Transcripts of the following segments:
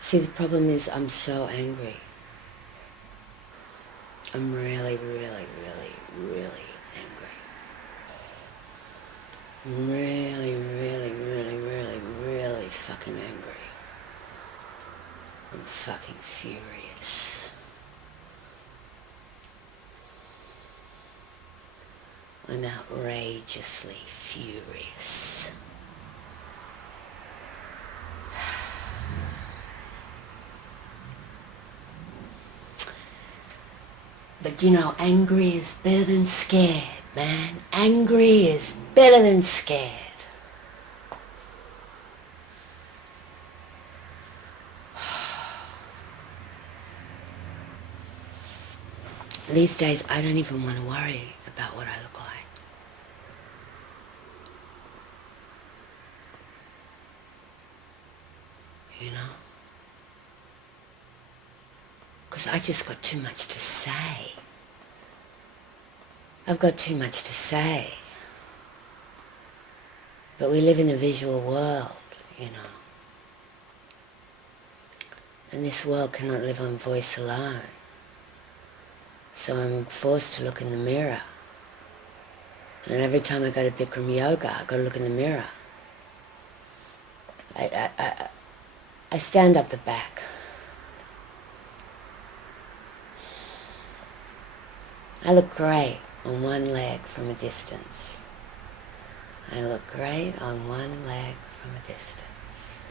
See, the problem is I'm so angry. I'm really, really, really, really angry. I'm really, really, really, really, really fucking angry. I'm fucking furious. I'm outrageously furious. But you know, angry is better than scared, man. Angry is better than scared. These days, I don't even want to worry about what I look like. You know? Because I just got too much to say. I've got too much to say. But we live in a visual world, you know. And this world cannot live on voice alone. So I'm forced to look in the mirror. And every time I go to Bikram yoga, I got to look in the mirror. I stand up the back. I look great on one leg from a distance. I look great on one leg from a distance.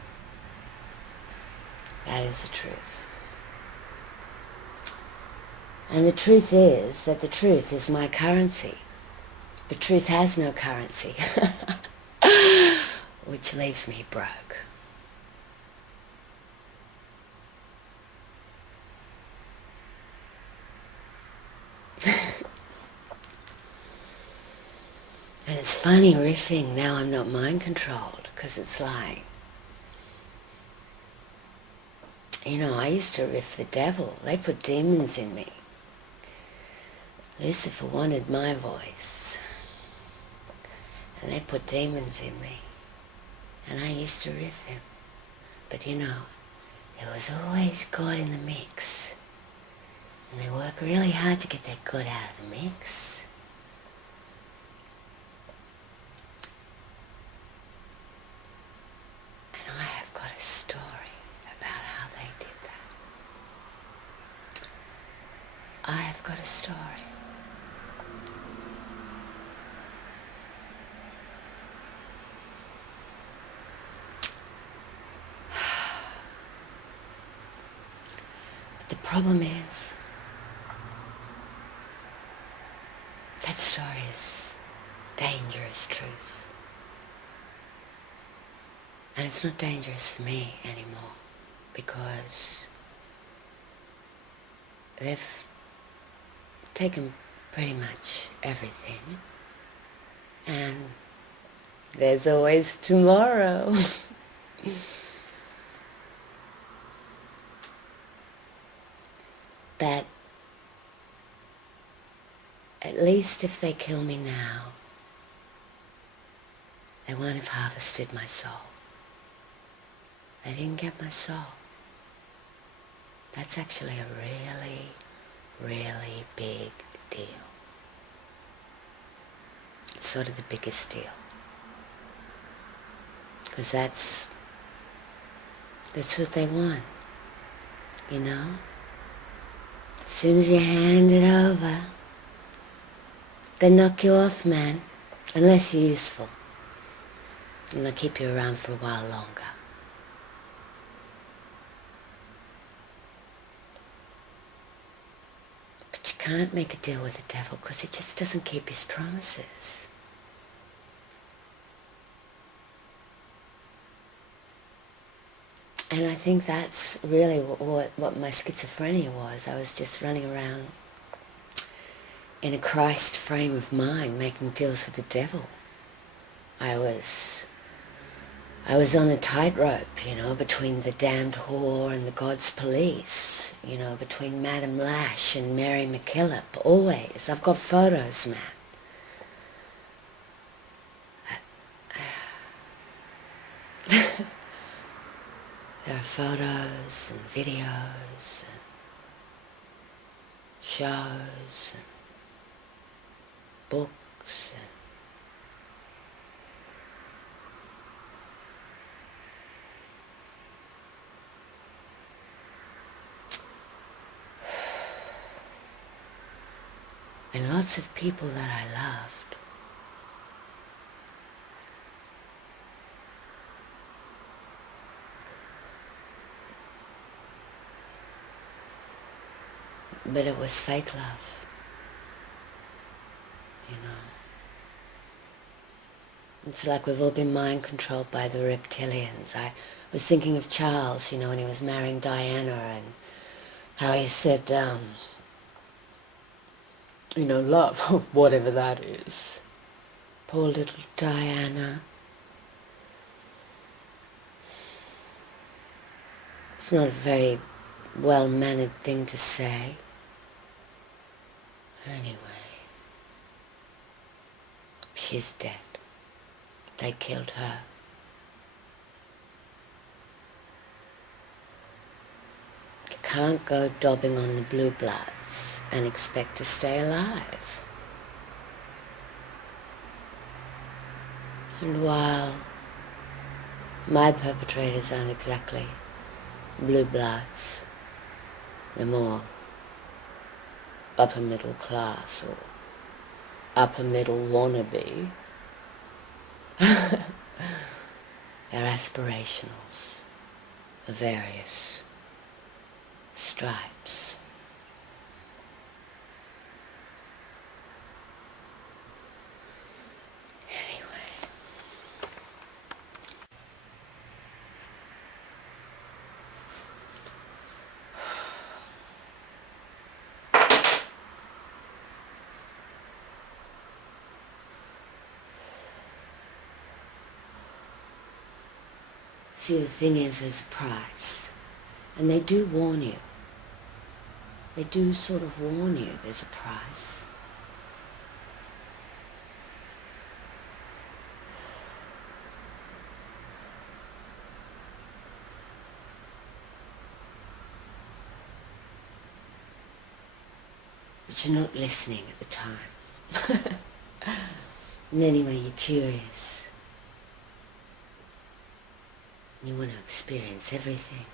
That is the truth. And the truth is that the truth is my currency. The truth has no currency, which leaves me broke. And it's funny riffing, now I'm not mind controlled, because it's like, you know, I used to riff the devil. They put demons in me. Lucifer wanted my voice. And they put demons in me. And I used to riff him. But you know, there was always God in the mix. And they work really hard to get that God out of the mix. And I have got a story about how they did that. I have got a story. But the problem is, that story is dangerous truth. And it's not dangerous for me anymore because they've taken pretty much everything and there's always tomorrow. But at least if they kill me now, they won't have harvested my soul. They didn't get my soul. That's actually a really, really big deal. It's sort of the biggest deal. Because that's what they want, you know? As soon as you hand it over, they knock you off, man, unless you're useful. And they'll keep you around for a while longer. But you can't make a deal with the devil because he just doesn't keep his promises. And I think that's really what my schizophrenia was. I was just running around in a Christ frame of mind, making deals with the devil. I was on a tightrope, you know, between the damned whore and the God's police, you know, between Madame Lash and Mary MacKillop, always. I've got photos, man. There are photos and videos and shows and books and lots of people that I loved. But it was fake love, you know. It's like we've all been mind controlled by the reptilians. I was thinking of Charles, you know, when he was marrying Diana, and how he said, you know, love, whatever that is. Poor little Diana. It's not a very well-mannered thing to say. Anyway, she's dead. They killed her. You can't go dobbing on the blue bloods and expect to stay alive. And while my perpetrators aren't exactly blue bloods, they're more upper middle class or upper middle wannabe. They're aspirationals of various stripes. Anyway. See, the thing is, there's a price. And they do warn you. They do sort of warn you there's a price. But you're not listening at the time. And anyway, you're curious. You want to experience everything.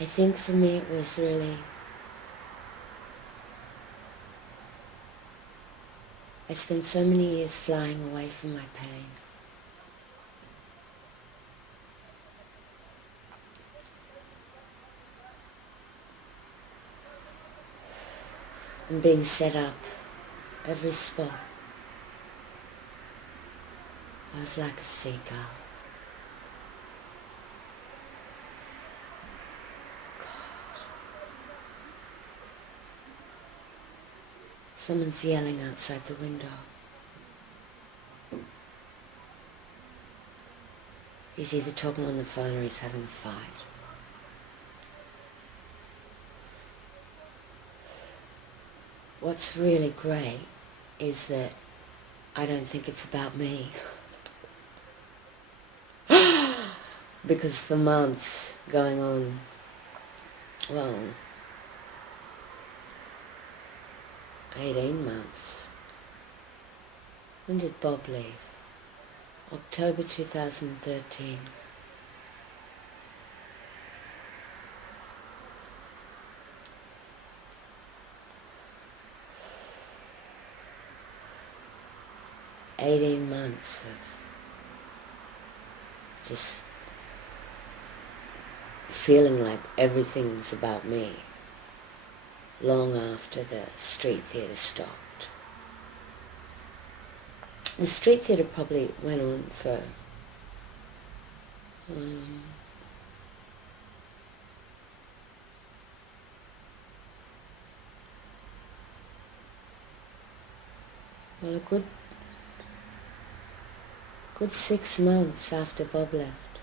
I think for me it was really, I spent so many years flying away from my pain. And being set up every spot. I was like a seagull. God. Someone's yelling outside the window. He's either talking on the phone or he's having a fight. What's really great is that I don't think it's about me. Because for months, going on, well, 18 months. When did Bob leave? October 2013. "18 months of just feeling like everything's about me, long after the street theatre stopped. The street theatre probably went on for well, a good 6 months after Bob left.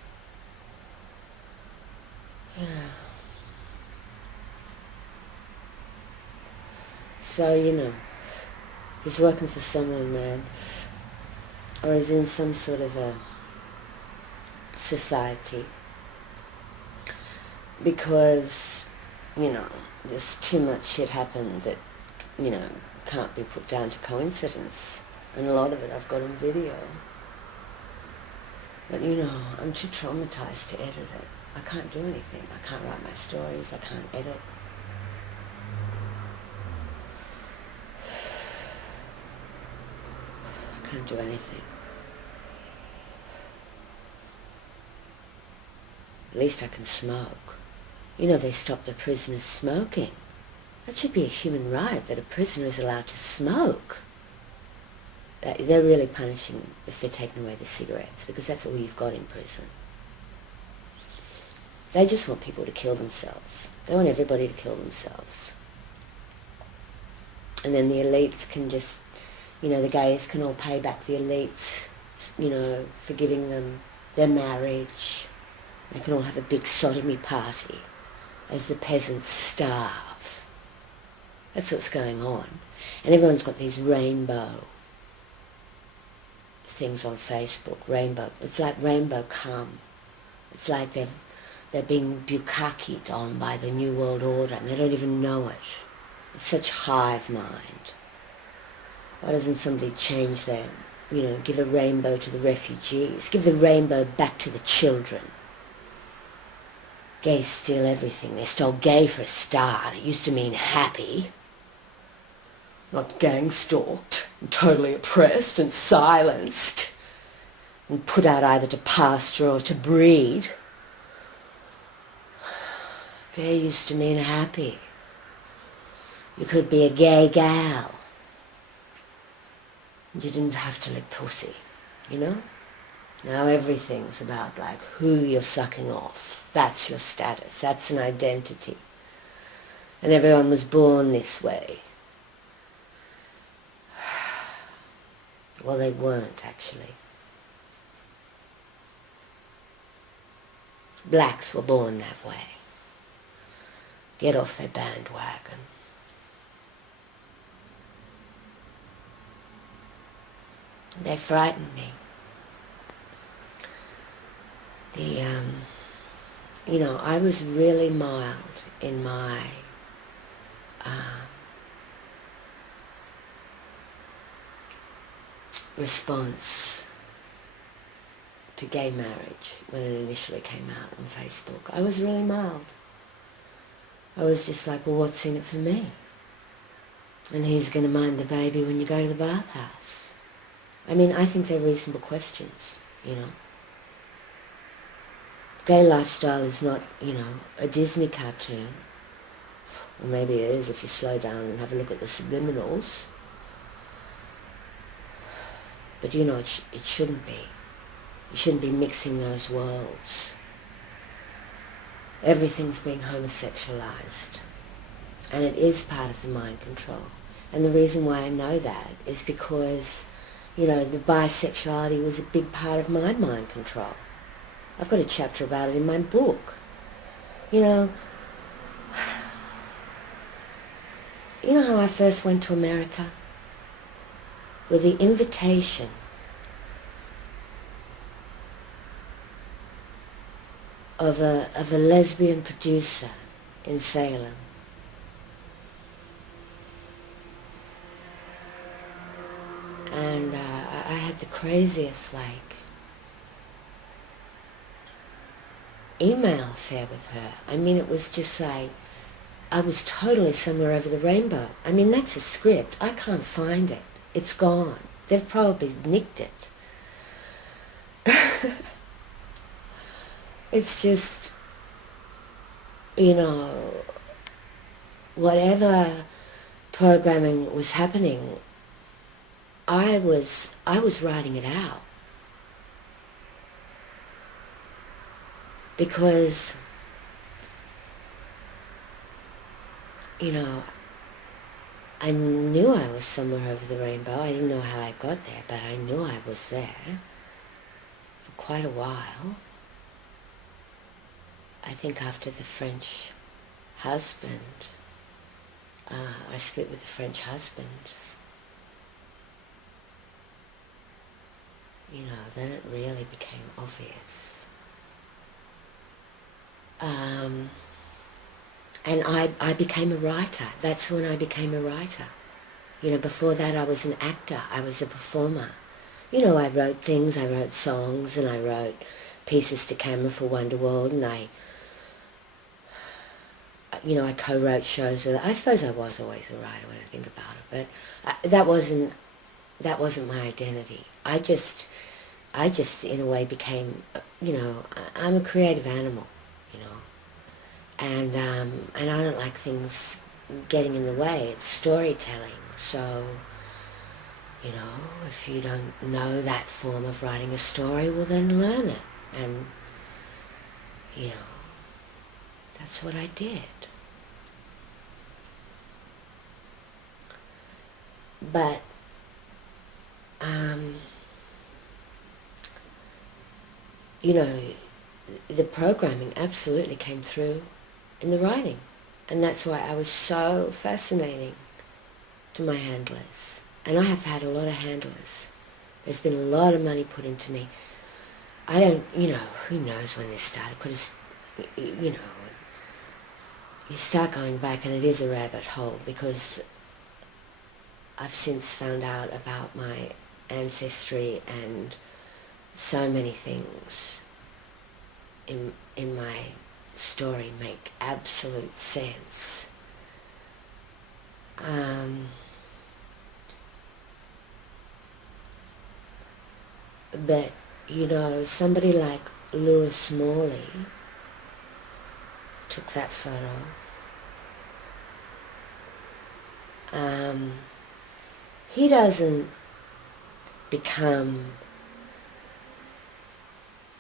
Yeah. So, he's working for someone, man, or he's in some sort of a society because, there's too much shit happened that, can't be put down to coincidence. And a lot of it I've got on video. But, I'm too traumatized to edit it. I can't do anything. I can't write my stories. I can't edit. I can't do anything. At least I can smoke. They stopped the prisoners smoking. That should be a human right, that a prisoner is allowed to smoke. They're really punishing them if they're taking away the cigarettes, because that's all you've got in prison. They just want people to kill themselves. They want everybody to kill themselves. And then the elites can just, the gays can all pay back the elites, for giving them their marriage. They can all have a big sodomy party as the peasants starve. That's what's going on. And everyone's got these rainbow things on Facebook. Rainbow. It's like rainbow cum. It's like they're being bukkakied on by the New World Order and they don't even know it. It's such hive mind. Why doesn't somebody change their, give a rainbow to the refugees? Give the rainbow back to the children. Gays steal everything. They stole gay for a start. It used to mean happy. Not gang-stalked and totally oppressed and silenced and put out either to pasture or to breed. Gay used to mean happy. You could be a gay gal. You didn't have to lick pussy, Now everything's about who you're sucking off. That's your status. That's an identity. And everyone was born this way. Well, they weren't, actually. Blacks were born that way. Get off their bandwagon. They frighten me. I was really mild in my response to gay marriage when it initially came out on Facebook. I was really mild. I was just like, well, what's in it for me? And who's going to mind the baby when you go to the bathhouse? I mean, I think they're reasonable questions, Gay lifestyle is not, a Disney cartoon. Or maybe it is if you slow down and have a look at the subliminals. But, it shouldn't be. You shouldn't be mixing those worlds. Everything's being homosexualized. And it is part of the mind control. And the reason why I know that is because, the bisexuality was a big part of my mind control. I've got a chapter about it in my book. You know how I first went to America? With the invitation of a lesbian producer in Salem. And I had the craziest, email affair with her. I mean, it was just I was totally somewhere over the rainbow. I mean, that's a script. I can't find it. It's gone. They've probably nicked it. It's just, whatever programming was happening, I was writing it out. Because, I knew I was somewhere over the rainbow. I didn't know how I got there, but I knew I was there for quite a while. I think after the French husband, I split with the French husband, then it really became obvious. And I became a writer. That's when I became a writer. Before that I was an actor, I was a performer. I wrote things, I wrote songs, and I wrote pieces to camera for Wonderworld, and I co-wrote shows with. I suppose I was always a writer when I think about it, but that wasn't my identity. I just in a way became, I'm a creative animal, and I don't like things getting in the way. It's storytelling, so. If you don't know that form of writing a story, well then learn it. And, that's what I did. But, the programming absolutely came through in the writing. And that's why I was so fascinating to my handlers. And I have had a lot of handlers. There's been a lot of money put into me. I don't, who knows when this started. You start going back and it is a rabbit hole, because I've since found out about my ancestry, and so many things in my story make absolute sense. But, somebody like Lewis Morley took that photo. He doesn't become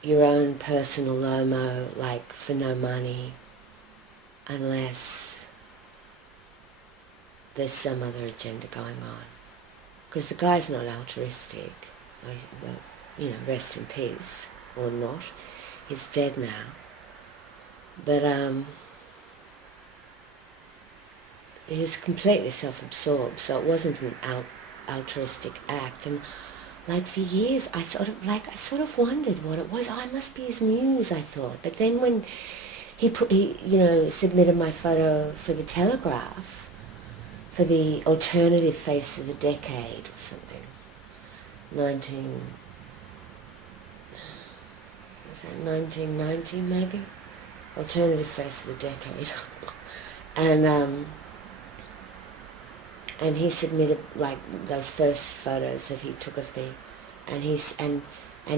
your own personal Lomo, like, for no money, unless there's some other agenda going on. Because the guy's not altruistic. Well, rest in peace, or not. He's dead now. But he was completely self-absorbed, so it wasn't an altruistic act. And like for years, I sort of wondered what it was. Oh, I must be his muse, I thought. But then when he submitted my photo for the Telegraph, for the alternative face of the decade or something, 1990 maybe? Alternative face of the decade. And he submitted like those first photos that he took of me, and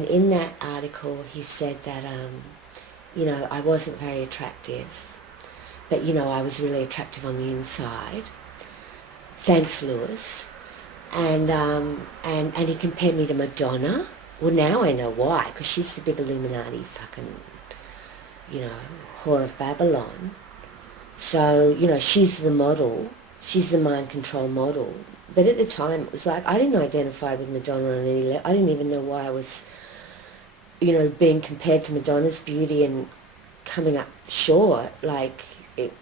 in that article he said that I wasn't very attractive, but I was really attractive on the inside. Thanks, Lewis. And he compared me to Madonna. Well, now I know why, because she's the big Illuminati fucking, whore of Babylon. So, she's the model. She's the mind control model. But at the time, it was like, I didn't identify with Madonna on any level. I didn't even know why I was, being compared to Madonna's beauty and coming up short. Like, it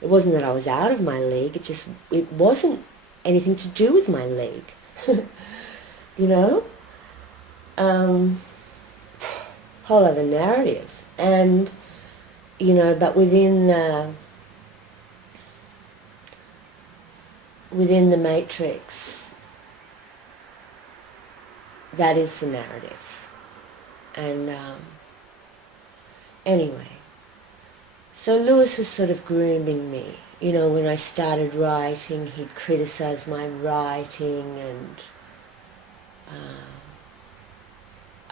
wasn't that I was out of my league. It wasn't anything to do with my league. Whole other narrative. And, but within the matrix, that is the narrative. And anyway, so Lewis was sort of grooming me. When I started writing, he'd criticize my writing, and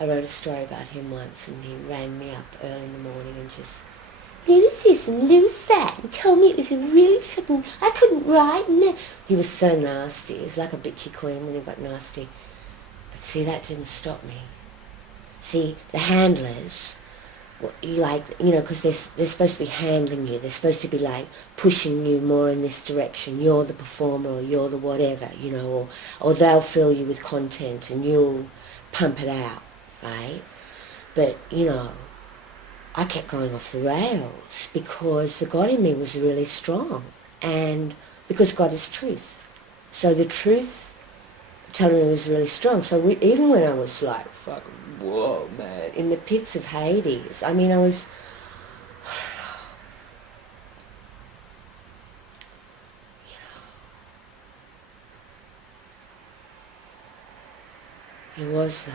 I wrote a story about him once, and he rang me up early in the morning and just, Lewis this and Lewis that, and told me it was a really fucking, I couldn't write, and he was so nasty. He was like a bitchy queen when he got nasty. But see, that didn't stop me. See, the handlers, because they're supposed to be handling you. They're supposed to be like pushing you more in this direction. You're the performer, or you're the whatever, or they'll fill you with content and you'll pump it out, right? But, I kept going off the rails because the God in me was really strong, and because God is truth. So the truth telling me was really strong. So even when I was like, fucking, whoa, man, in the pits of Hades, I mean, I was, it was,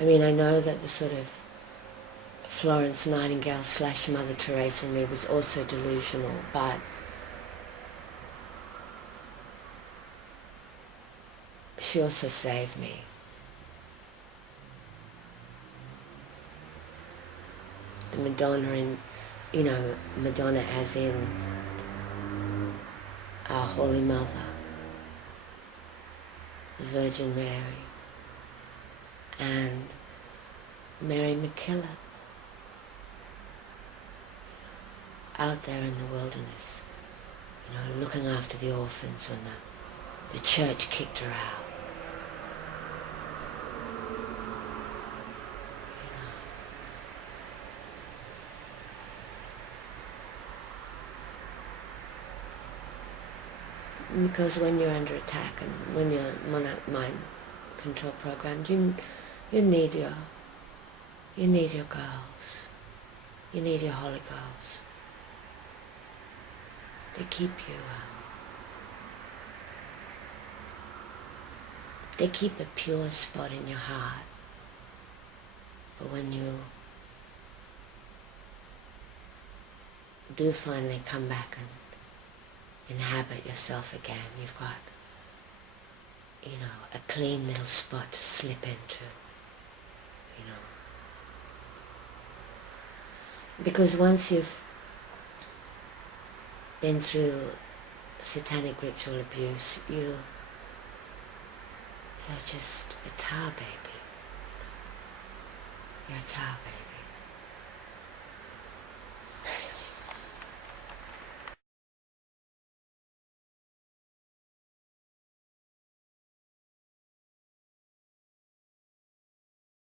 I mean, I know that the sort of Florence Nightingale / Mother Teresa in me was also delusional, but she also saved me. The Madonna in, Madonna as in our Holy Mother, the Virgin Mary, and Mary MacKillop out there in the wilderness, looking after the orphans when the church kicked her out. Because when you're under attack and when you're mind control programmed, you need your girls, you need your holy girls. They keep you. They keep a pure spot in your heart for when you do finally come back and inhabit yourself again. You've got, a clean little spot to slip into, Because once you've been through satanic ritual abuse, you're just a tar baby. You're a tar baby.